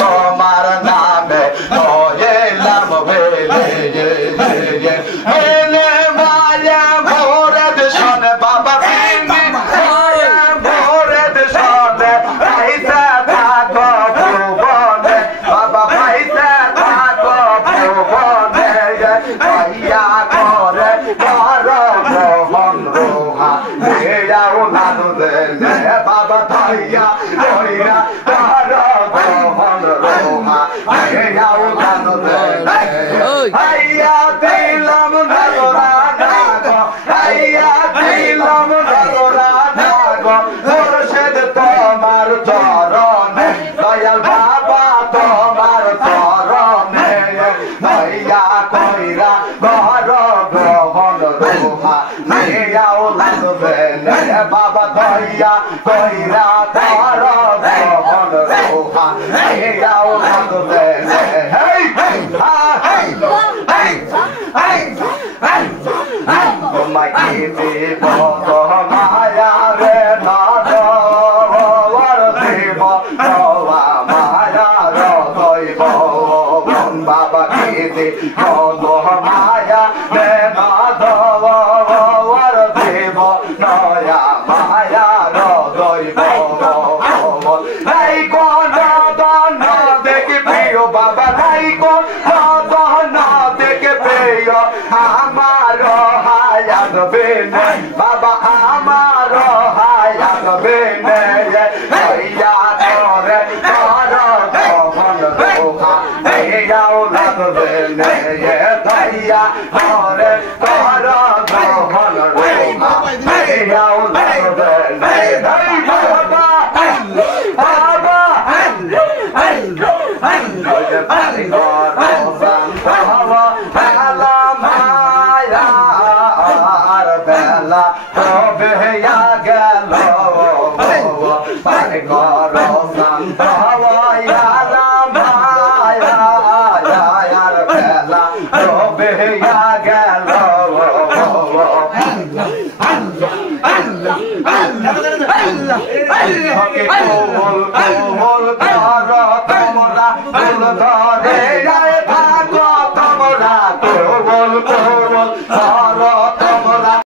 তোমার নামে এলাম এলে মায়া ভোরে শোনে বাবা ভোরে শোনে ভাইসা থাকো ভুবনে বাবা ভাইসা থাকো ভুবনে ভাইয়া করে বড় মোহন রোহা মেয়াও নানু দেনে বাবা ভাইয়া কইরা বড় মোহন রোহা মেয়াও নানু দেনে ভাইয়া দিলাম নগরা নাগো ভাইয়া দিলাম নগরা নাগো মুর্শিদ তোমার চরণে দয়াল বাবা তোমার চরণে ভাইয়া কইরা বড় মোহন রোহা মেয়াও নানু দেনে বাবা ভাইয়া কইরা বড় মোহন রোহা মেয়াও নানু দেনে তোমায় দিব মায়া রে নাদর দিব নওয়া মায়া রইব বাবা দিব মায়া রে নাদর দিব নয়া মায়া রইব এই কোন দন দেখি প্রিয় বাবা এই কোন দন দেখে প্রিয় আমার হায়াত বেনে বাবা আমার হায়াত বেনে ভাইয়া করে কর মোহন রোহা মেয়াও নানু দেনে ভাইয়া করে কর মোহন রোহা মেয়াও নানু দেনে বাবা বাবা পানি কর বাবা বেলা মায়া আর বেলা তবে গেল পানি কর মায়া আর বেলা তবে গেল কোমল কোমল কর তোমরা